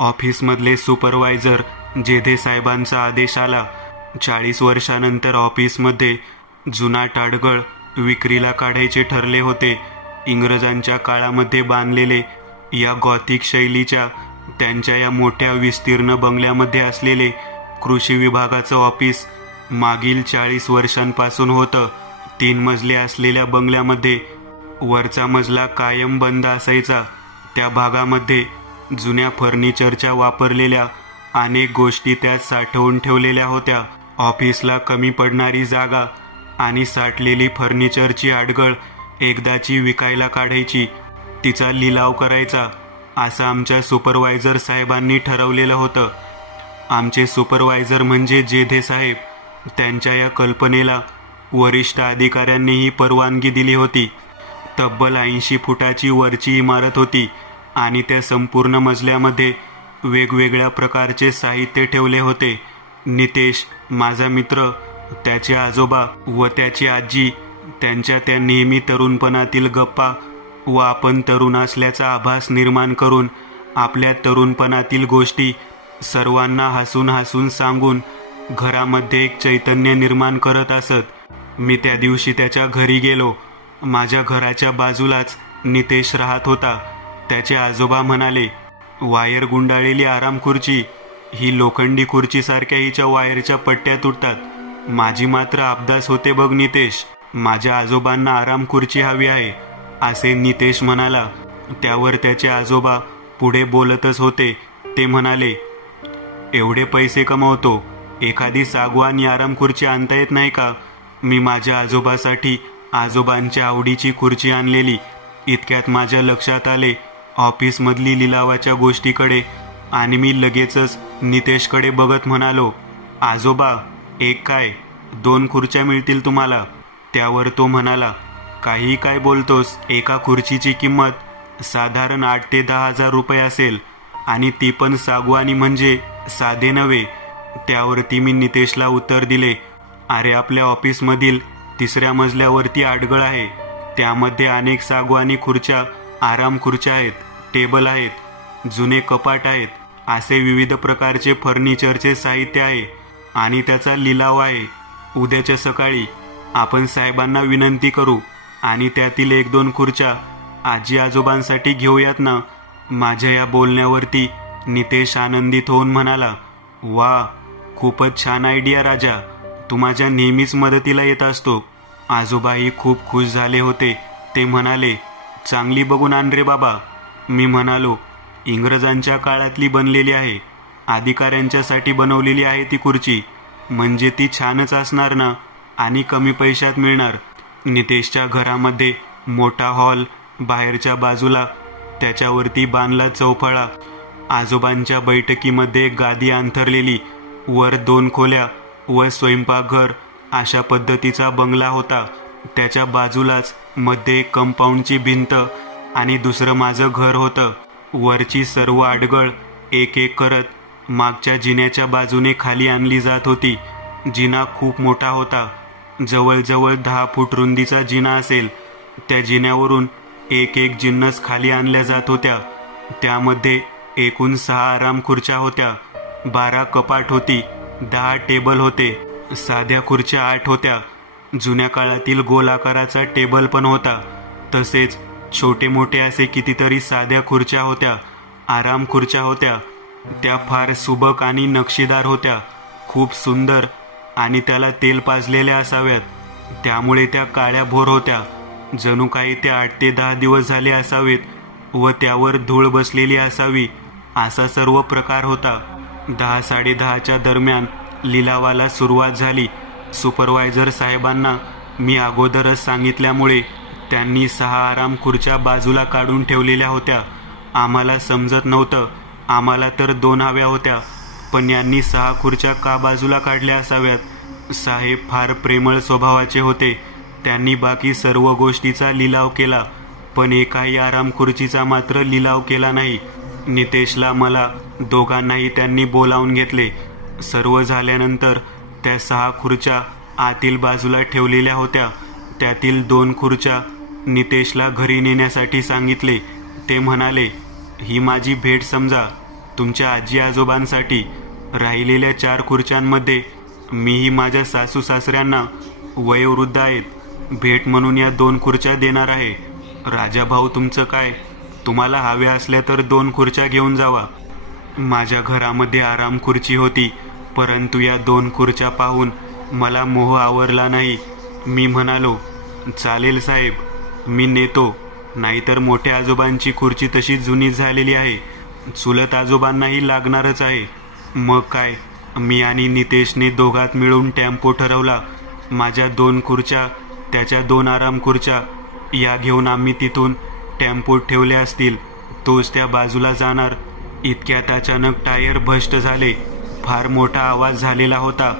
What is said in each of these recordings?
ऑफिसमधले supervisor Jedhe साहेबांचा आदेश आला. 40 वर्षानंतर ऑफिसमध्ये जुनाट आडगळ विक्रीला काढायचे ठरले होते. इंग्रजांच्या काळामध्ये बांधलेले या गॉथिक शैलीच्या त्यांच्या या मोठ्या विस्तीर्ण बंगल्यामध्ये असलेले कृषी विभागाचं ऑफिस मागील 40 वर्षांपासून होतं. 3 मजले असलेल्या बंगल्यामध्ये वरचा मजला कायम बंद असायचा. त्या भागामध्ये जुन्या फर्निचरच्या वापरलेल्या अनेक गोष्टी त्यात साठवून ठेवलेल्या होत्या. ऑफिसला कमी पडणारी जागा आणि साठलेली फर्निचरची आडगळ एकदाची विकायला काढायची, तिचा लिलाव करायचा, असं आमच्या सुपरवायझर साहेबांनी ठरवलेलं होतं. आमचे सुपरवायझर म्हणजे जेधे साहेब. त्यांच्या या कल्पनेला वरिष्ठ अधिकाऱ्यांनीही परवानगी दिली होती. तब्बल 80 फुटाची वरची इमारत होती आणि त्या संपूर्ण मजल्यामध्ये वेगवेगळ्या प्रकारचे साहित्य ठेवले होते. नितेश, माझा मित्र, त्याचे आजोबा व त्याची आजी, त्यांच्या त्या नेहमी तरुणपणातील गप्पा व आपण तरुण असल्याचा आभास निर्माण करून आपल्या तरुणपणातील गोष्टी सर्वांना हसून हसून सांगून घरामध्ये एक चैतन्य निर्माण करत असत. मी त्या दिवशी त्याच्या घरी गेलो. माझ्या घराच्या बाजूलाच नितेश राहत होता. त्याचे आजोबा म्हणाले, वायर गुंडाळलेली आराम खुर्ची, ही लोखंडी खुर्चीसारख्या हिच्या वायरच्या पट्ट्या तुटतात. माझी मात्र अब्दास होते बघ नितेश, माझ्या आजोबांना आराम खुर्ची हवी आहे, असे नितेश म्हणाला. त्यावर त्याचे आजोबा पुढे बोलतच होते. ते म्हणाले, एवढे पैसे कमवतो, एखादी सागवान आराम खुर्ची आणता येत नाही का? मी माझ्या आजोबासाठी आजोबांच्या आवडीची खुर्ची आणलेली. इतक्यात माझ्या लक्षात आले ऑफिसमधली लिलावाच्या गोष्टीकडे आणि मी लगेचच नितेशकडे बघत म्हणालो, आजोबा, एक काय 2 खुर्च्या मिळतील तुम्हाला. त्यावर तो म्हणाला, काही काय बोलतोस, एका खुर्चीची किंमत साधारण 8 ते 10 हजार रुपये असेल आणि ती पण सागवानी, म्हणजे साधे नव्हे. त्यावरती मी नितेशला उत्तर दिले, अरे आपल्या ऑफिसमधील 3ऱ्या मजल्यावरती आडगळ आहे, त्यामध्ये अनेक सागवानी खुर्च्या, आराम खुर्च्या आहेत, टेबल आहेत, जुने कपाट आहेत, असे विविध प्रकारचे फर्निचरचे साहित्य आहे आणि त्याचा लिलाव आहे. उद्याच्या सकाळी आपण साहेबांना विनंती करू आणि त्यातील 1-2 खुर्च्या आजी आजोबांसाठी घेऊयात ना. माझ्या या बोलण्यावरती नितेश आनंदित होऊन म्हणाला, वा, खूपच छान आयडिया राजा, तू माझ्या नेहमीच मदतीला येत असतो. आजोबाही खूप खुश झाले होते. ते म्हणाले, चांगली बघून आण रे बाबा. मी म्हणालो, इंग्रजांच्या काळातली बनलेली आहे, अधिकाऱ्यांच्यासाठी बनवलेली आहे ती खुर्ची, म्हणजे ती छानच असणार ना आणि कमी पैशात मिळणार. नितेशच्या घरामध्ये मोठा हॉल, बाहेरच्या बाजूला त्याच्यावरती बांधला चौफळा, आजोबांच्या बैठकीमध्ये गादी अंथरलेली, वर 2 खोल्या व स्वयंपाकघर, अशा पद्धतीचा बंगला होता. त्याच्या बाजूलाच मध्ये कंपाऊंडची भिंत आणि दुसरं माझं घर होतं. वरची सर्व आडगळ एक एक करत मागच्या जिन्याच्या बाजूने खाली आणली जात होती. जिना खूप मोठा होता, जवळजवळ 10 फूट रुंदीचा जिना असेल. त्या जिन्यावरून एक एक जिन्नस खाली आणल्या जात होत्या. त्यामध्ये एकूण 6 आराम खुर्च्या होत्या, 12 कपाट होती, 10 टेबल होते, साध्या खुर्च्या 8 होत्या, जुन्या काळातील गोल आकाराचा टेबल पण होता, तसेच छोटे मोठे असे कितीतरी साध्या खुर्च्या होत्या, आराम खुर्च्या होत्या. त्या फार सुबक आणि नक्षीदार होत्या, खूप सुंदर, आणि त्याला तेल पाजलेल्या असाव्यात, त्यामुळे त्या काळ्या भोर होत्या, जणू काही त्या 8 ते 10 दिवस झाले असावेत व त्यावर धूळ बसलेली असावी, असा सर्व प्रकार होता. 10-10:30च्या दरम्यान लिलावाला सुरुवात झाली. सुपरवायझर साहेबांना मी अगोदरच सांगितल्यामुळे त्यांनी 6 आराम खुर्च्या बाजूला काढून ठेवलेल्या होत्या. आम्हाला समजत नव्हतं, आम्हाला तर 2 हव्या होत्या, पण यांनी 6 खुर्च्या का बाजूला काढल्या असाव्यात. साहेब फार प्रेमळ स्वभावाचे होते. त्यांनी बाकी सर्व गोष्टीचा लिलाव केला, पण एकाही आराम खुर्चीचा मात्र लिलाव केला नाही. नितेशला, मला, दोघांनाही त्यांनी बोलावून घेतले. सर्व झाल्यानंतर त्या 6 खुर्च्या आतील बाजूला ठेवलेल्या होत्या. त्यातील 2 खुर्च्या नितेशला घरी नेण्यासाठी सांगितले. ते म्हणाले, ही माझी भेट समजा, तुमच्या आजी आजोबांसाठी राहिलेल्या 4 खुर्च्यांमध्ये मीही माझ्या सासू सासऱ्यांना वयोवृद्ध आहेत, भेट म्हणून या 2 खुर्च्या देणार आहे. राजा भाऊ तुमचं काय, तुम्हाला हव्या असल्या तर 2 खुर्च्या घेऊन जावा. माझ्या घरामध्ये आराम खुर्ची होती, परंतु या 2 खुर्च्या पाहून मला मोह आवरला नाही. मी म्हणालो, चालेल साहेब, मी नेतो. नाहीतर मोठ्या आजोबांची खुर्ची तशी जुनी झालेली आहे, चुलत आजोबांनाही लागणारच आहे. मग काय, मी आणि नितेशने दोघात मिळून टेम्पो ठरवला. माझ्या 2 खुर्च्या, त्याच्या 2 आराम खुर्च्या या घेऊन आम्ही तिथून टेम्पोत ठेवल्या असतील. तोच त्या बाजूला जाणार इतक्यात अचानक टायर भ्रष्ट झाले. फार मोठा आवाज झालेला होता.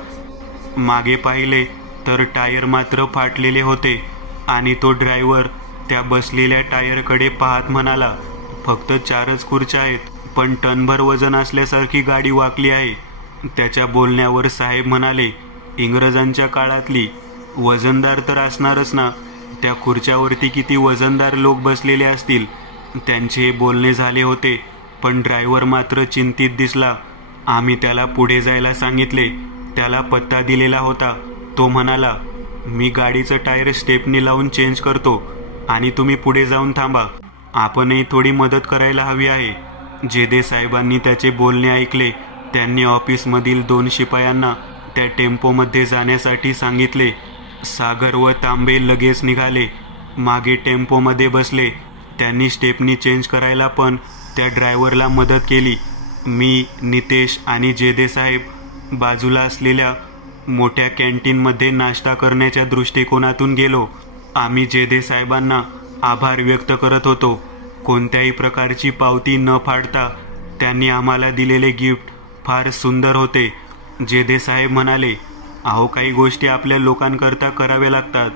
मागे पाहिले तर टायर मात्र फाटलेले होते आणि तो ड्रायव्हर त्या बसलेल्या टायरकडे पाहत म्हणाला, फक्त 4च खुर्च्या आहेत, पण टनभर वजन असल्यासारखी गाडी वाकली आहे. त्याच्या बोलण्यावर साहेब म्हणाले, इंग्रजांच्या काळातली, वजनदार तर असणारच ना. त्या खुर्च्यावरती किती वजनदार लोक बसलेले असतील. त्यांचे बोलणे झाले होते, पण ड्रायव्हर मात्र चिंतित दिसला. आम्ही त्याला पुढे जायला सांगितले. त्याला पत्ता दिलेला होता. तो म्हणाला, मी गाडीचं टायर स्टेपनी लावून चेंज करतो आणि तुम्ही पुढे जाऊन थांबा. आपणही थोडी मदत करायला हवी आहे. जेदे साहेबांनी त्याचे बोलणे ऐकले. त्यांनी ऑफिसमधील 2 शिपायांना त्या टेम्पोमध्ये जाण्यासाठी सांगितले. सागर व तांबे लगेच निघाले. मागे टेम्पोमध्ये बसले. त्यांनी स्टेपनी चेंज करायला पण त्या ड्रायव्हरला मदत केली. मी, नितेश आणि जेदे साहेब बाजूला असलेल्या मोठ्या कॅन्टीनमध्ये नाश्ता करण्याच्या दृष्टिकोनातून गेलो. आम्ही जेदे साहेबांना आभार व्यक्त करत होतो. कोणत्याही प्रकारची पावती न फाडता त्यांनी आम्हाला दिलेले गिफ्ट फार सुंदर होते. जेदे साहेब म्हणाले, अहो, काही गोष्टी आपल्या लोकांकरता कराव्या लागतात.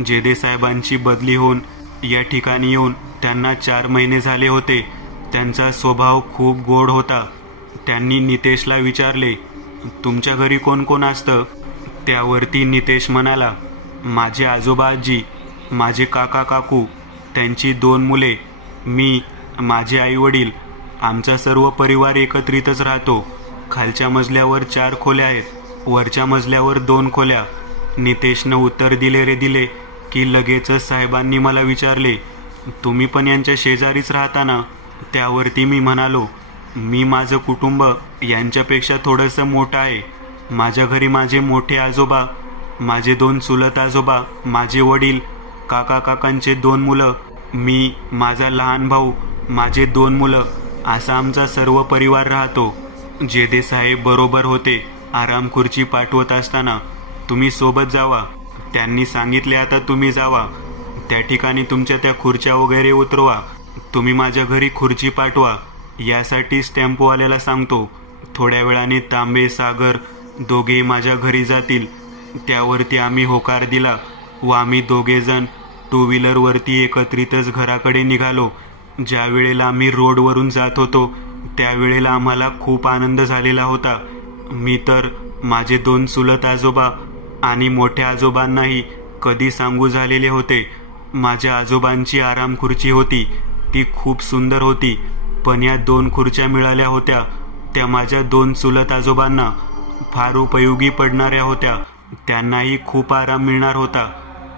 जेदे साहेबांची बदली होऊन या ठिकाणी येऊन त्यांना 4 महिने झाले होते. त्यांचा स्वभाव खूप गोड होता. त्यांनी नितेशला विचारले, तुमच्या घरी कोण कोण असतं? त्यावरती नितेश म्हणाला, माझे आजोबा आजी, माझे काका काकू, त्यांची 2 मुले, मी, माझे आई वडील, आमचा सर्व परिवार एकत्रितच राहतो. खालच्या मजल्यावर 4 खोल्या आहेत, वरच्या मजल्यावर 2 खोल्या. नितेशनं उत्तर दिले रे दिले की लगेचच साहेबांनी मला विचारले, तुम्ही पण यांच्या शेजारीच राहता ना? त्यावरती मी म्हणालो, मी माझं कुटुंब यांच्यापेक्षा थोडंसं मोठं आहे. माझ्या घरी माझे मोठे आजोबा, माझे 2 चुलत आजोबा, माझे वडील, काका काकांचे 2 मुलं, मी, माझा लहान भाऊ, माझे 2 मुलं, असा आमचा सर्व परिवार राहतो. जेदे साहेब बरोबर होते. आराम खुर्ची पाठवत असताना तुम्ही सोबत जावा. त्यांनी सांगितले, आता तुम्ही जावा. त्या ठिकाणी तुमच्या त्या खुर्च्या वगैरे उतरवा. तुम्ही माझ्या घरी खुर्ची पाठवा, यासाठीच टेम्पोवाल्याला सांगतो. थोड्या वेळाने तांबे, सागर दोघेही माझ्या घरी जातील. त्यावरती आम्ही होकार दिला व आम्ही दोघेजण 2 व्हीलरवरती एकत्रितच घराकडे निघालो. ज्या वेळेला आम्ही रोडवरून जात होतो त्यावेळेला आम्हाला खूप आनंद झालेला होता. मी तर माझे 2 चुलत आजोबा आणि मोठ्या आजोबांनाही कधी सांगू झालेले होते. माझ्या आजोबांची आराम खुर्ची होती, ती खूप सुंदर होती, पण या 2 खुर्च्या मिळाल्या होत्या त्या माझ्या 2 चुलत आजोबांना फार उपयोगी पडणाऱ्या होत्या. त्यांनाही खूप आराम मिळणार होता.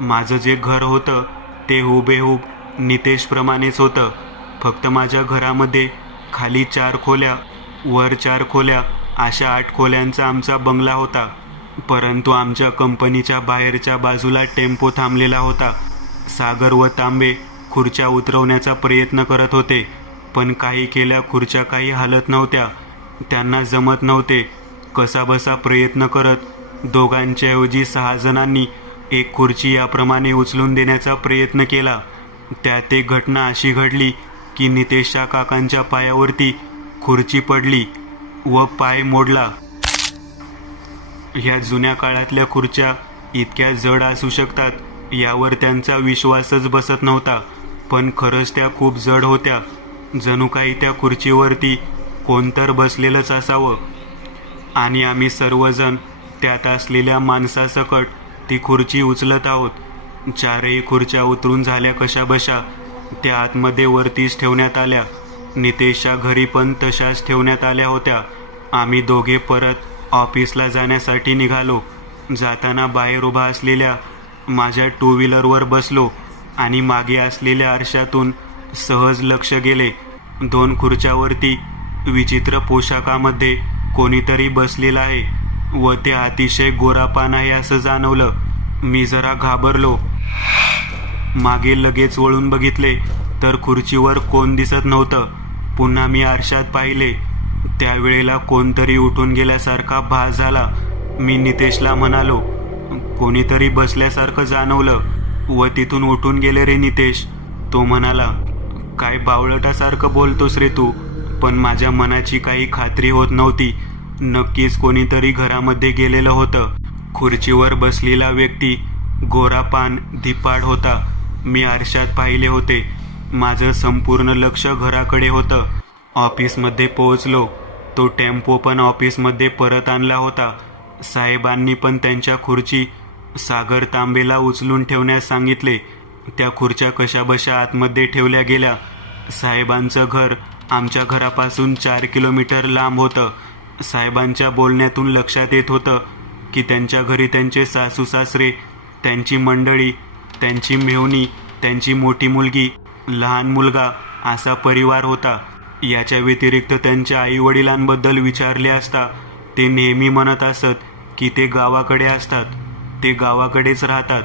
माझं जे घर होतं ते हुबेहूब नितेशप्रमाणेच होतं. फक्त माझ्या घरामध्ये खाली 4 खोल्या, वर 4 खोल्या, अशा 8 खोल्यांचा आमचा बंगला होता. परंतु आमच्या कंपनीच्या बाहेरच्या बाजूला टेम्पो थांबलेला होता. सागर व तांबे खुर्च्या उतरवण्याचा प्रयत्न करत होते, पण काही केल्या खुर्च्या काही हालत नव्हत्या. त्यांना जमत नव्हते. कसाबसा प्रयत्न करत दोघांच्याऐवजी 6 जणांनी एक खुर्ची याप्रमाणे उचलून देण्याचा प्रयत्न केला. त्यात एक घटना अशी घडली की नितेशच्या काकांच्या पायावरती खुर्ची पडली व पाय मोडला. ह्या जुन्या काळातल्या खुर्च्या इतक्या जड असू शकतात यावर त्यांचा विश्वासच बसत नव्हता. पण खरंच त्या खूप जड होत्या. जणू काही त्या खुर्चीवरती कोणतर बसलेलंच असावं. आणि आम्ही सर्वजण त्यात असलेल्या माणसासकट ती खुर्ची उचलत आहोत. 4ही खुर्च्या उतरून झाल्या कशाबशा त्या आतमध्ये वरतीच ठेवण्यात आल्या. नितेशच्या घरी पण तशाच ठेवण्यात आल्या होत्या. आम्ही दोघे परत ऑफिसला जाण्यासाठी निघालो. जाताना बाहेर उभा असलेल्या माझ्या टू व्हीलरवर बसलो आणि मागे असलेल्या आरशातून सहज लक्ष गेले. 2 खुर्च्यावरती विचित्र पोशाखामध्ये कोणीतरी बसलेलं आहे व ते अतिशय गोरापान आहे असं जाणवलं. मी जरा घाबरलो. मागे लगेच वळून बघितले तर खुर्चीवर कोण दिसत नव्हतं. पुन्हा मी आरशात पाहिले. त्यावेळेला कोणतरी उठून गेल्यासारखा भास झाला. मी नितेशला म्हणालो, कोणीतरी बसल्यासारखं जाणवलं व तिथून उठून गेले रे नितेश. तो म्हणाला, काय बावळटासारखं बोलतोस रे तू. पण माझ्या मनाची काही खात्री होत नव्हती. नक्कीच कोणीतरी घरामध्ये गेलेलं होतं. खुर्चीवर बसलेला व्यक्ती गोरापान धिप्पाड होता. मी आरशात पाहिले होते. माझं संपूर्ण लक्ष घराकडे होतं. ऑफिसमध्ये पोहोचलो. तो टेम्पो पण ऑफिसमध्ये परत आणला होता. साहेबांनी पण त्यांच्या खुर्ची सागर तांबेला उचलून ठेवण्यास सांगितले. त्या खुर्च्या कशाबशा आतमध्ये ठेवल्या गेल्या. साहेबांचं घर आमच्या घरापासून 4 किलोमीटर लांब होतं. साहेबांच्या बोलण्यातून लक्षात येत होतं की त्यांच्या घरी त्यांचे सासू सासरे, त्यांची मंडळी, त्यांची मेहुणी, त्यांची मोठी मुलगी, लहान मुलगा असा परिवार होता. याच्या व्यतिरिक्त त्यांच्या आई वडिलांबद्दल विचारले असता ते नेहमी म्हणत असत की ते गावाकडे असतात, ते गावाकडेच राहतात.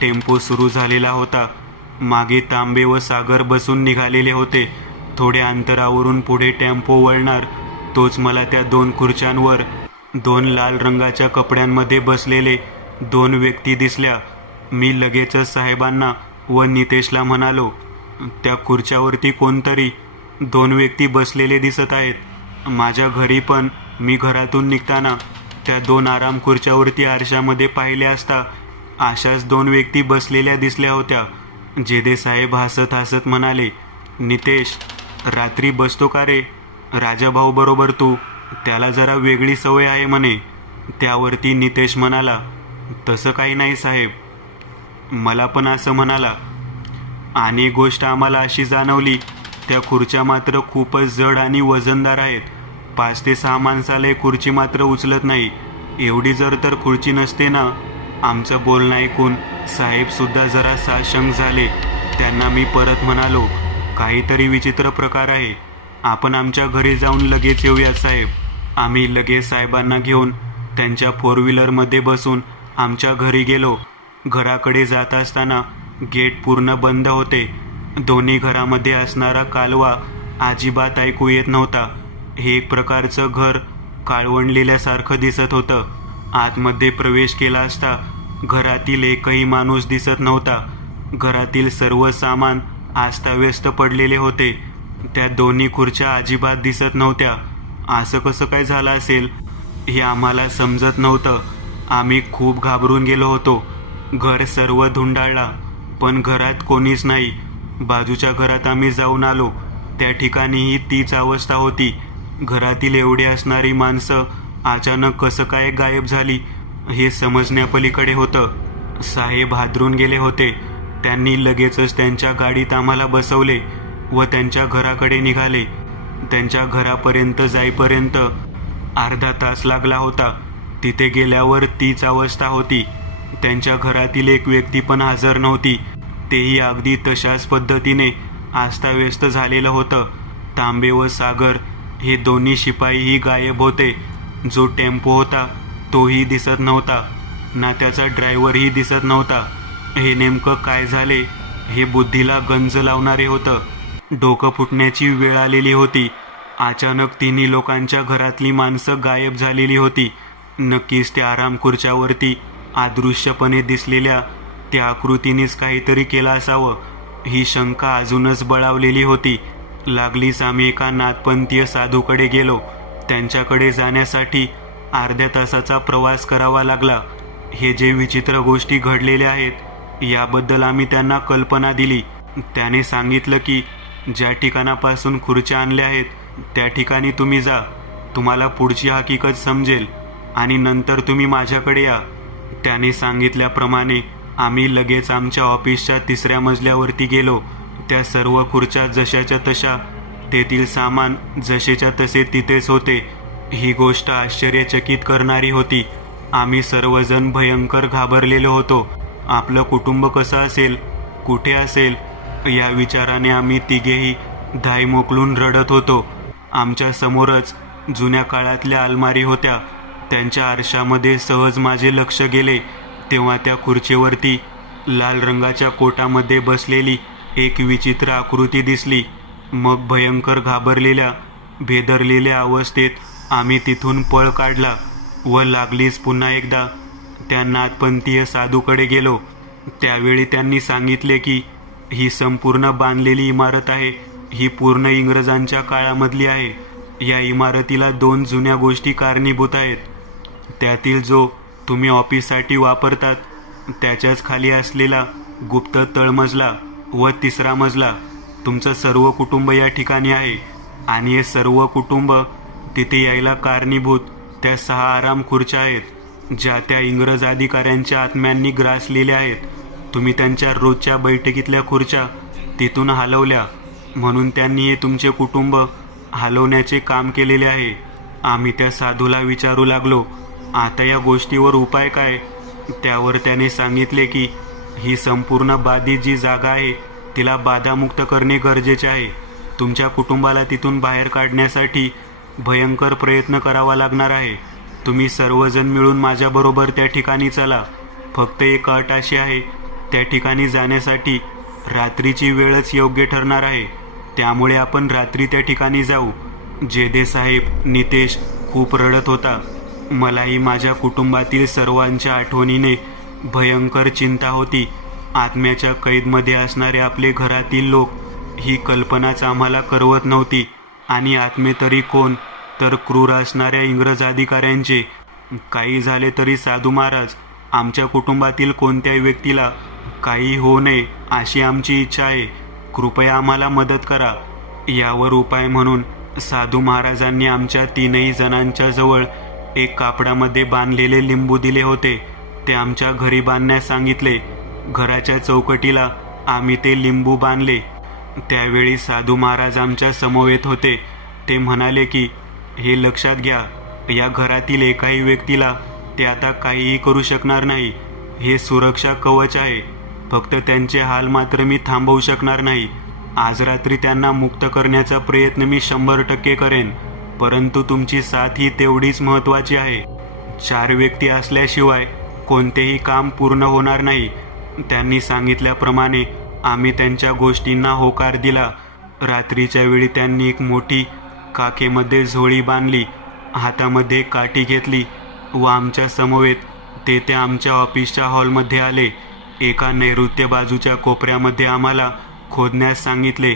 टेम्पो सुरू झालेला होता. मागे तांबे व सागर बसून निघालेले होते. थोड्या अंतरावरून पुढे टेम्पो वळणार तोच मला त्या 2 खुर्च्यांवर 2 लाल रंगाच्या कपड्यांमध्ये बसलेले 2 व्यक्ती दिसल्या. मी लगेचच साहेबांना व नितेशला म्हणालो, त्या खुर्च्यावरती कोणतरी 2 व्यक्ती बसलेले दिसत आहेत. माझ्या घरी पण मी घरातून निघताना त्या 2 आराम खुर्च्यावरती आरशामध्ये पाहिले असता अशाच 2 व्यक्ती बसलेल्या दिसल्या होत्या. जेदे साहेब हसत हसत म्हणाले, नितेश, रात्री बसतो का रे राजाभाऊ बरोबर तू? त्याला जरा वेगळी सवय आहे म्हणे. त्यावरती नितेश म्हणाला, तसं काही नाही साहेब. मला पण असं म्हणाला. आणि गोष्ट आम्हाला अशी जाणवली, त्या खुर्च्या मात्र खूपच जड आणि वजनदार आहेत. 5 ते 6 माणसाला खुर्ची मात्र उचलत नाही. एवढी जर तर खुर्ची नसते ना. आमचं बोलणं ऐकून साहेब सुद्धा जरा साशंक झाले. त्यांना मी परत म्हणालो, काहीतरी विचित्र प्रकार आहे. आपण आमच्या घरी जाऊन लगेच येऊयात साहेब. आम्ही लगेच साहेबांना घेऊन त्यांच्या 4 व्हीलरमध्ये बसून आमच्या घरी गेलो. घराकडे जात असताना गेट पूर्ण बंद होते. दोन्ही घरामध्ये असणारा कालवा अजिबात ऐकू येत नव्हता. हे एक प्रकारचं घर काळवंडलेल्यासारखं दिसत होतं. आतमध्ये प्रवेश केला असता घरातील एकही माणूस दिसत नव्हता. घरातील सर्व सामान अस्ताव्यस्त पडलेले होते. त्या 2 खुर्च्या अजिबात दिसत नव्हत्या. असं कसं काय झालं असेल हे आम्हाला समजत नव्हतं. आम्ही खूप घाबरून गेलो होतो. घर सर्व धुंडाळला पण घरात कोणीच नाही. बाजूच्या घरात आम्ही जाऊन आलो. त्या ठिकाणीही तीच अवस्था होती. घरातील एवढे असणारी माणसं अचानक कसं काय गायब झाली हे समजण्यापलीकडे होतं. साहेब हादरून गेले होते. त्यांनी लगेचच त्यांच्या गाडीत आम्हाला बसवले व त्यांच्या घराकडे निघाले. त्यांच्या घरापर्यंत जाईपर्यंत अर्धा तास लागला होता. तिथे गेल्यावर तीच अवस्था होती. त्यांच्या घरातील एक व्यक्ती पण हजर नव्हती. तेही अगदी तशाच पद्धतीने अस्ताव्यस्त झालेलं होतं. तांबे व सागर हे दोन्ही शिपाईही गायब होते. जो टेम्पो होता तोही दिसत नव्हता ना त्याचा ड्रायव्हरही दिसत नव्हता. हे नेमकं काय झाले हे बुद्धीला गंज लावणारे होतं. डोकं फुटण्याची वेळ आलेली होती. अचानक 3 लोकांच्या घरातली माणसं गायब झालेली होती. नक्कीच त्या आराम खुर्च्यावरती अदृश्यपणे दिसलेल्या त्या आकृतीनेच काहीतरी केलं असावं ही शंका अजूनच बळावलेली होती. लागलीच आम्ही एका नाथपंथीय साधूकडे गेलो. त्यांच्याकडे जाण्यासाठी अर्ध्या तासाचा प्रवास करावा लागला. हे जे विचित्र गोष्टी घडलेल्या आहेत याबद्दल आम्ही त्यांना कल्पना दिली. त्याने सांगितलं की ज्या ठिकाणापासून खुर्च्या आणल्या आहेत त्या ठिकाणी तुम्ही जा. तुम्हाला पुढची हकीकत समजेल आणि नंतर तुम्ही माझ्याकडे या. त्याने सांगितल्याप्रमाणे आम्ही लगेच आमच्या ऑफिसच्या 3ऱ्या मजल्यावरती गेलो. त्या सर्व खुर्च्या जशाच्या तशा तेथील सामान जसेच्या तसे तिथेच होते. ही गोष्ट आश्चर्यचकित करणारी होती. आम्ही सर्वजण भयंकर घाबरलेलो होतो. आपलं कुटुंब कसं असेल, कुठे असेल, या विचाराने आम्ही तिघेही धाई मोकलून रडत होतो. आमच्या समोरच जुन्या काळातल्या अलमारी होत्या. त्यांच्या आरशामध्ये सहज माझे लक्ष गेले तेव्हा त्या खुर्चीवरती लाल रंगाच्या कोटामध्ये बसलेली एक विचित्र आकृती दिसली. मग भयंकर घाबरलेल्या, भेदरलेल्या अवस्थेत आम्ही तिथून पळ काढला व लागलीच पुन्हा एकदा त्या नाथपंथीय साधूकडे गेलो. त्यावेळी त्यांनी सांगितले की ही संपूर्ण बांधलेली इमारत आहे, ही पूर्ण इंग्रजांच्या काळामधली आहे. या इमारतीला 2 जुन्या गोष्टी कारणीभूत आहेत. त्यातील जो तुम्ही ऑफिससाठी वापरतात त्याच्याच खाली असलेला गुप्त तळमजला व 3रा मजला. तुमचं सर्व कुटुंब या ठिकाणी आहे आणि हे सर्व कुटुंब तिथे यायला कारणीभूत त्या 6 आराम खुर्च्या आहेत, ज्या त्या इंग्रज अधिकाऱ्यांच्या आत्म्यांनी ग्रासलेल्या आहेत. तुम्ही त्यांच्या रोजच्या बैठकीतल्या खुर्च्या तिथून हलवल्या म्हणून त्यांनी हे तुमचे कुटुंब हलवण्याचे काम केलेले आहे. आम्ही त्या साधूला विचारू लागलो, आता या गोष्टीवर उपाय काय? त्यावर त्याने सांगितले की ही संपूर्ण बाधित जी जागा आहे तिला बाधामुक्त करणे गरजेचे आहे. तुमच्या कुटुंबाला तिथून बाहेर काढण्यासाठी भयंकर प्रयत्न करावा लागणार आहे. तुम्ही सर्वजण मिळून माझ्याबरोबर त्या ठिकाणी चला. फक्त एक अट अशी आहे, त्या ठिकाणी जाण्यासाठी रात्रीची वेळच योग्य ठरणार आहे. त्यामुळे आपण रात्री त्या ठिकाणी जाऊ. जेदे साहेब, नितेश खूप रडत होता. मलाही माझ्या कुटुंबातील सर्वांच्या आठवणीने भयंकर चिंता होती. आत्म्याच्या कैदमध्ये असणारे आपले घरातील लोक, ही कल्पनाच आम्हाला करवत नव्हती. आणि आत्मे तरी कोण, तर क्रूर असणाऱ्या इंग्रज अधिकाऱ्यांचे. काही झाले तरी साधू महाराज, आमच्या कुटुंबातील कोणत्याही व्यक्तीला काही होऊ नये अशी आमची इच्छा आहे. कृपया आम्हाला मदत करा. यावर उपाय म्हणून साधू महाराजांनी आमच्या 3ही जणांच्या जवळ एक कापडामध्ये बांधलेले लिंबू दिले होते. ते आमच्या घरी बांधण्यास सांगितले. घराच्या चौकटीला आम्ही ते लिंबू बांधले. त्यावेळी साधू महाराज आमच्या समवेत होते. ते म्हणाले की हे लक्षात घ्या, या घरातील एकाही व्यक्तीला ते आता काहीही करू शकणार नाही. हे सुरक्षा कवच आहे. फक्त त्यांचे हाल मात्र मी थांबवू शकणार नाही. आज रात्री त्यांना मुक्त करण्याचा प्रयत्न मी 100% करेन, परंतु तुमची साथ ही तेवढीच महत्त्वाची आहे. 4 व्यक्ती असल्याशिवाय कोणतेही काम पूर्ण होणार नाही. त्यांनी सांगितल्याप्रमाणे आम्ही त्यांच्या गोष्टींना होकार दिला. रात्रीच्या वेळी त्यांनी एक मोठी काखेमध्ये झोळी बांधली, हातामध्ये काठी घेतली व आमच्या समवेत ते आमच्या ऑफिसच्या हॉलमध्ये आले. एका नैऋत्य बाजूच्या कोपऱ्यामध्ये आम्हाला खोदण्यास सांगितले.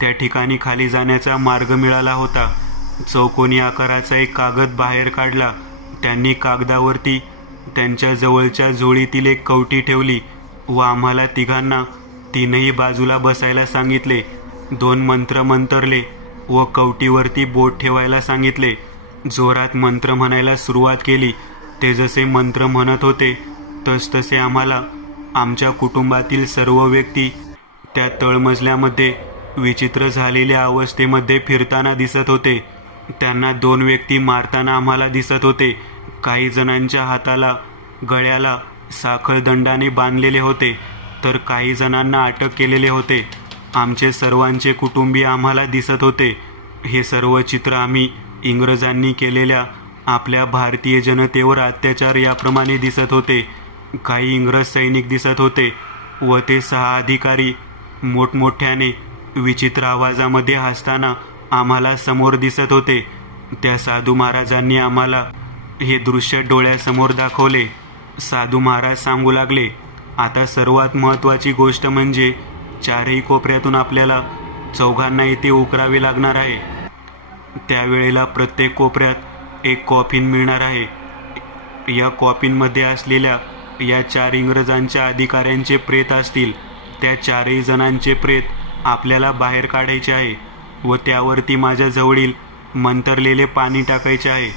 त्या ठिकाणी खाली जाण्याचा मार्ग मिळाला होता. चौकोनी आकाराचा एक कागद बाहेर काढला. त्यांनी कागदावरती त्यांच्या जवळच्या झोळीतील एक कवटी ठेवली व आम्हाला तिघांना 3ही बाजूला बसायला सांगितले. 2 मंत्र मंतरले व कवटीवरती बोट ठेवायला सांगितले. जोरात मंत्र म्हणायला सुरुवात केली. ते जसे मंत्र म्हणत होते तसतसे आम्हाला आमच्या कुटुंबातील सर्व व्यक्ती त्या तळमजल्यामध्ये विचित्र झालेल्या अवस्थेमध्ये फिरताना दिसत होते. त्यांना 2 व्यक्ती मारताना आम्हाला दिसत होते. काही जणांच्या हाताला, गळ्याला साखळदंडाने बांधलेले होते, तर काही जणांना अटक केलेले होते. आमचे सर्वांचे कुटुंबीय आम्हाला दिसत होते. हे सर्व चित्र आम्ही इंग्रजांनी केलेल्या आपल्या भारतीय जनतेवर अत्याचार याप्रमाणे दिसत होते. काही इंग्रज सैनिक दिसत होते व ते 6 अधिकारी मोठमोठ्याने विचित्र आवाजामध्ये हसताना आम्हाला समोर दिसत होते. त्या साधू महाराजांनी आम्हाला हे दृश्य डोळ्यासमोर दाखवले. साधू महाराज सांगू लागले, आता सर्वात महत्त्वाची गोष्ट म्हणजे 4ही कोपऱ्यातून आपल्याला 4घांना इथे उकरावे लागणार आहे. त्यावेळेला प्रत्येक कोपऱ्यात एक कॉफिन मिळणार आहे. या कॉफिनमध्ये असलेल्या या 4 इंग्रजांच्या अधिकाऱ्यांचे प्रेत असतील. त्या 4ही जणांचे प्रेत आपल्याला बाहेर काढायचे आहे व त्यावरती माझ्या जवळील मंतरलेले पाणी टाकायचे आहे.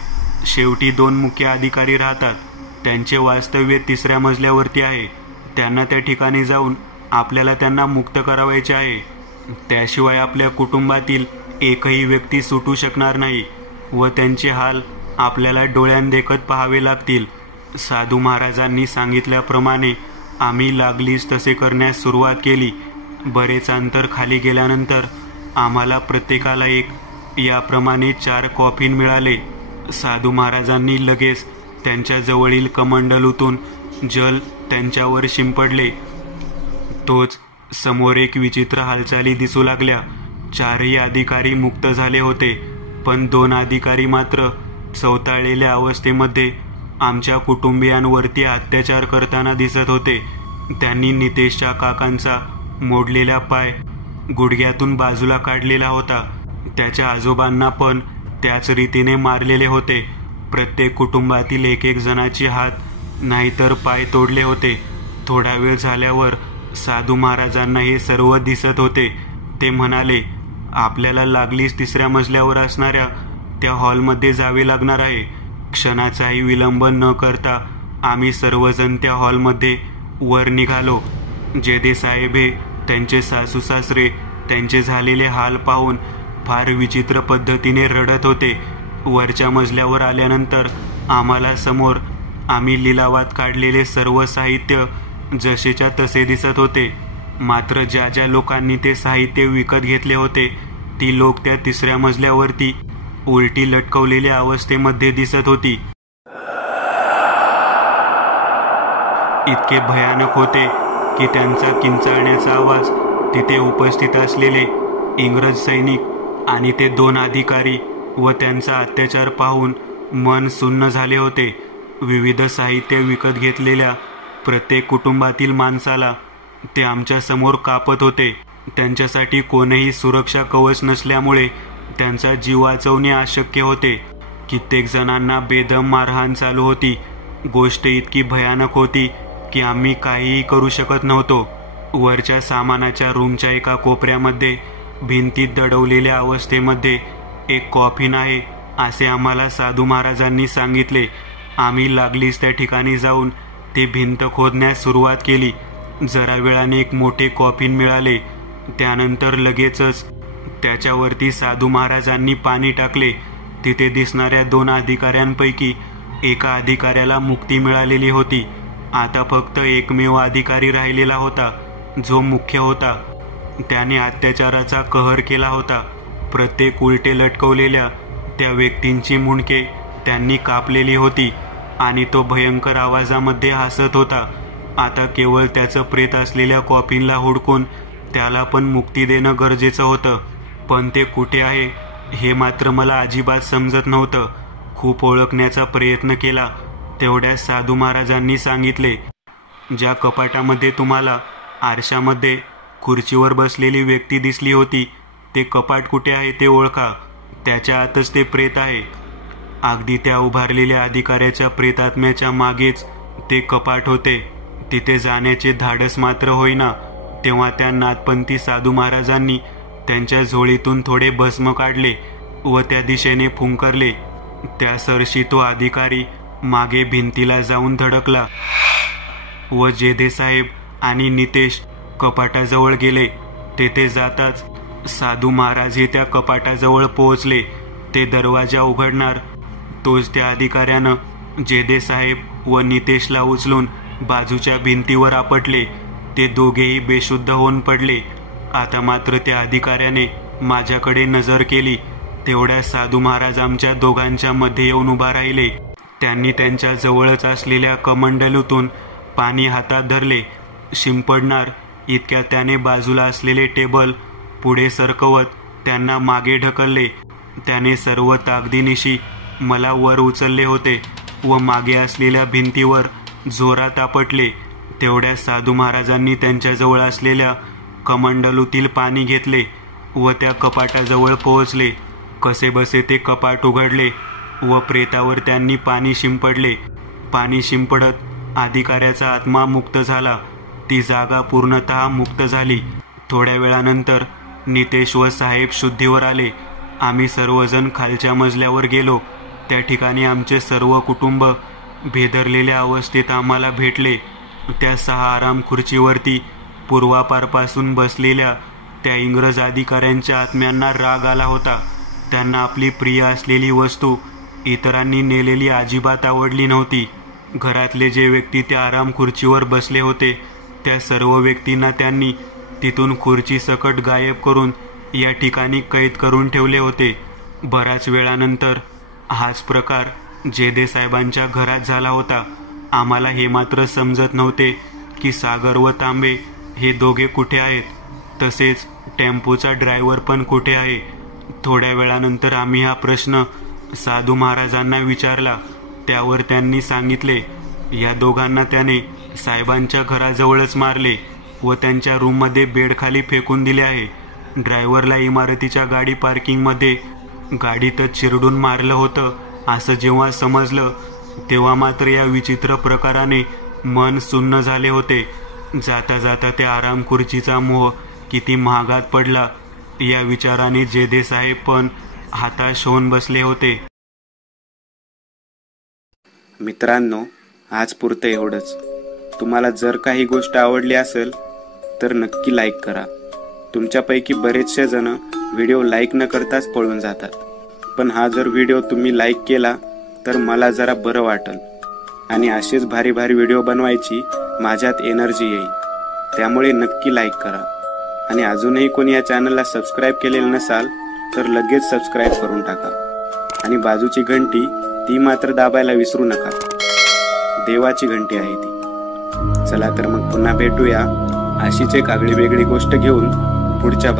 शेवटी 2 मुख्य अधिकारी राहतात. त्यांचे वास्तव्य 3ऱ्या मजल्यावरती आहे. त्यांना त्या ठिकाणी जाऊन आपल्याला त्यांना मुक्त करावायचे आहे. त्याशिवाय आपल्या कुटुंबातील एकही व्यक्ती सुटू शकणार नाही व त्यांचे हाल आपल्याला डोळ्यांदेखत पाहावे लागतील. साधू महाराजांनी सांगितल्याप्रमाणे आम्ही लागलीच तसे करण्यास सुरुवात केली. बरेच अंतर खाली गेल्यानंतर आम्हाला प्रत्येकाला एक याप्रमाणे 4 कॉफिन मिळाले. साधू महाराजांनी लगेच त्यांच्या जवळील कमंडलूतून जल त्यांच्यावर शिंपडले. तोच समोर एक विचित्र हालचाली दिसू लागल्या. 4ही अधिकारी मुक्त झाले होते, पण 2 अधिकारी मात्र चवताळलेल्या अवस्थेमध्ये आमच्या कुटुंबियांवरती अत्याचार करताना दिसत होते. त्यांनी नितेशच्या काकांचा मोडलेला पाय गुडघ्यातून बाजूला काढलेला होता. त्याच्या आजोबांना पण त्याच रीतीने मारलेले होते. प्रत्येक कुटुंबातील एक जणाचे हात नाहीतर पाय तोडले होते. थोडा वेळ झाल्यावर साधू महाराजांना हे सर्व दिसत होते. ते म्हणाले, आपल्याला लागलीच 3ऱ्या मजल्यावर असणाऱ्या त्या हॉलमध्ये जावे लागणार आहे. क्षणाचाही विलंब न करता आम्ही सर्वजण त्या हॉलमध्ये वर निघालो. जेदे साहेब हे त्यांचे सासू सासरे त्यांचे झालेले हाल पाहून फार विचित्र पद्धतीने रडत होते. वरच्या मजल्यावर आल्यानंतर आम्हाला समोर आम्ही लिलावात काढलेले सर्व साहित्य जसेच्या तसे दिसत होते. मात्र ज्या ज्या लोकांनी ते साहित्य विकत घेतले होते ती लोक त्या 3ऱ्या मजल्यावरती उलटी लटकवलेल्या अवस्थेमध्ये दिसत होती. इतके भयानक होते की त्यांचा किंचाळण्याचा आवाज तिथे उपस्थित असलेले इंग्रज सैनिक आणि ते 2 अधिकारी व त्यांचा अत्याचार पाहून मन सुन्न झाले होते. विविध साहित्य विकत घेतलेल्या प्रत्येक कुटुंबातील माणसाला ते आमच्या समोर कापत होते. त्यांच्यासाठी कोणीही सुरक्षा कवच नसल्यामुळे त्यांचा जीव वाचवणे अशक्य होते. कित्येक जणांना बेदम मारहाण चालू होती. गोष्ट इतकी भयानक होती की आम्ही काहीही करू शकत नव्हतो. वरच्या सामानाच्या रूमच्या एका कोपऱ्यामध्ये भिंतीत दडवलेल्या अवस्थेमध्ये एक कॉफिन आहे असे आम्हाला साधू महाराजांनी सांगितले. आम्ही लागलीच त्या ठिकाणी जाऊन ते भिंत खोदण्यास सुरुवात केली. जरा वेळाने एक मोठे कॉफिन मिळाले. त्यानंतर लगेचच त्याच्यावरती साधू महाराजांनी पाणी टाकले. तिथे दिसणाऱ्या 2 अधिकाऱ्यांपैकी एका अधिकाऱ्याला मुक्ती मिळालेली होती. आता फक्त एकमेव अधिकारी राहिलेला होता जो मुख्य होता. त्याने अत्याचाराचा कहर केला होता. प्रत्येक उलटे लटकवलेल्या त्या व्यक्तींची मुंडके त्यांनी कापलेली होती आणि तो भयंकर आवाजामध्ये हसत होता. आता केवळ त्याचं प्रेत असलेल्या कॉफिनला हुडकून त्याला पण मुक्ती देणं गरजेचं होतं. पण ते कुठे आहे हे मात्र मला अजिबात समजत नव्हतं. खूप ओळखण्याचा प्रयत्न केला तेवढ्या साधू महाराजांनी सांगितले, ज्या कपाटामध्ये तुम्हाला आरशामध्ये खुर्चीवर बसलेली व्यक्ती दिसली होती ते कपाट कुठे आहे ते ओळखा. त्याच्या आतच ते प्रेत आहे. अगदी त्या उभारलेल्या अधिकाऱ्याच्या प्रेतात्म्याच्या मागेच ते कपाट होते. तिथे जाण्याचे धाडस मात्र होईना. तेव्हा त्या नाथपंथी साधू महाराजांनी त्यांच्या झोळीतून थोडे भस्म काढले व त्या दिशेने फुंकरले. त्या सरशी तो अधिकारी मागे भिंतीला जाऊन धडकला व जेदे साहेब आणि नितेश कपाटाजवळ गेले. तेथे जाताच साधू महाराज हे त्या कपाटाजवळ पोहोचले. ते दरवाजा उघडणार तोच त्या अधिकाऱ्यानं जेदे साहेब व नितेशला उचलून बाजूच्या भिंतीवर आपटले. ते दोघेही बेशुद्ध होऊन पडले. आता मात्र त्या अधिकाऱ्याने माझ्याकडे नजर केली तेवढ्या साधू महाराज आमच्या दोघांच्या मध्ये येऊन उभा राहिले. त्यांनी त्यांच्या जवळच असलेल्या कमंडलूतून पाणी हातात धरले. शिंपडणार इतक्या त्याने बाजूला असलेले टेबल पुढे सरकवत त्यांना मागे ढकलले. त्याने सर्व ताकदीनिशी मला वर उचलले होते व मागे असलेल्या भिंतीवर जोरात आपटले. तेवढ्या साधू महाराजांनी त्यांच्याजवळ असलेल्या कमंडलूतील पाणी घेतले व त्या कपाटाजवळ पोहोचले. कसेबसे ते कपाट उघडले व प्रेतावर त्यांनी पाणी शिंपडले. पाणी शिंपडत अधिकाऱ्याचा आत्मा मुक्त झाला. ती जागा पूर्णतः मुक्त झाली. थोड्या वेळानंतर नितेश व साहेब शुद्धीवर आले. आम्ही सर्वजण खालच्या मजल्यावर गेलो. त्या ठिकाणी आमचे सर्व कुटुंब भेदरलेल्या अवस्थेत आम्हाला भेटले. त्या 6 आराम खुर्चीवरती पूर्वापारपासून बसलेल्या त्या इंग्रज अधिकाऱ्यांच्या आत्म्यांना राग आला होता. त्यांना आपली प्रिय असलेली वस्तू इतरांनी नेलेली अजिबात आवडली नव्हती. घरातले जे व्यक्ती त्या आराम खुर्चीवर बसले होते त्या सर्व व्यक्तींना त्यांनी तिथून खुर्ची सकट गायब करून या ठिकाणी कैद करून ठेवले होते. बराच वेळानंतर हाच प्रकार जेधे साहेबांच्या घरात झाला होता. आम्हाला हे मात्र समजत नव्हते की सागर व तांबे हे दोघे कुठे आहेत, तसेच टेम्पोचा ड्रायव्हर पण कुठे आहे. थोड्या वेळानंतर आम्ही हा प्रश्न साधू महाराजांना विचारला. त्यावर त्यांनी सांगितले, या दोघांना त्याने साहेबांच्या घराजवळच मारले व त्यांच्या रूममध्ये बेडखाली फेकून दिले आहे. ड्रायव्हरला इमारतीच्या गाडी पार्किंगमध्ये गाडीतच चिरडून मारलं होतं असं जेव्हा समजलं तेव्हा मात्र या विचित्र प्रकाराने मन सुन्न झाले होते. जाता जाता त्या आराम खुर्चीचा मोह किती महागात पडला या विचाराने जेधे साहेब पण हताश होऊन बसले होते. मित्रांनो, आज पुरतं एवढंच. तुम्हाला जर काही गोष्ट आवडली असेल तर नक्की लाईक करा. तुमच्यापैकी बरेचसे जण व्हिडिओ लाईक न करताच पळून जातात, पण हा जर व्हिडिओ तुम्ही लाईक केला तर मला जरा बरं वाटेल आणि असेच भारी भारी व्हिडिओ बनवायची माझ्यात एनर्जी येईल. त्यामुळे नक्की लाईक करा आणि अजूनही कोणी या चॅनलला सबस्क्राईब केलेलं नसाल तर लगेच सबस्क्राईब करून टाका आणि बाजूची घंटी ती मात्र दाबायला विसरू नका. देवाची घंटी आहे ती. चला तर मग पुन्हा भेटूया अशीच एक आगळी वेगळी गोष्ट घेऊन पुढच्या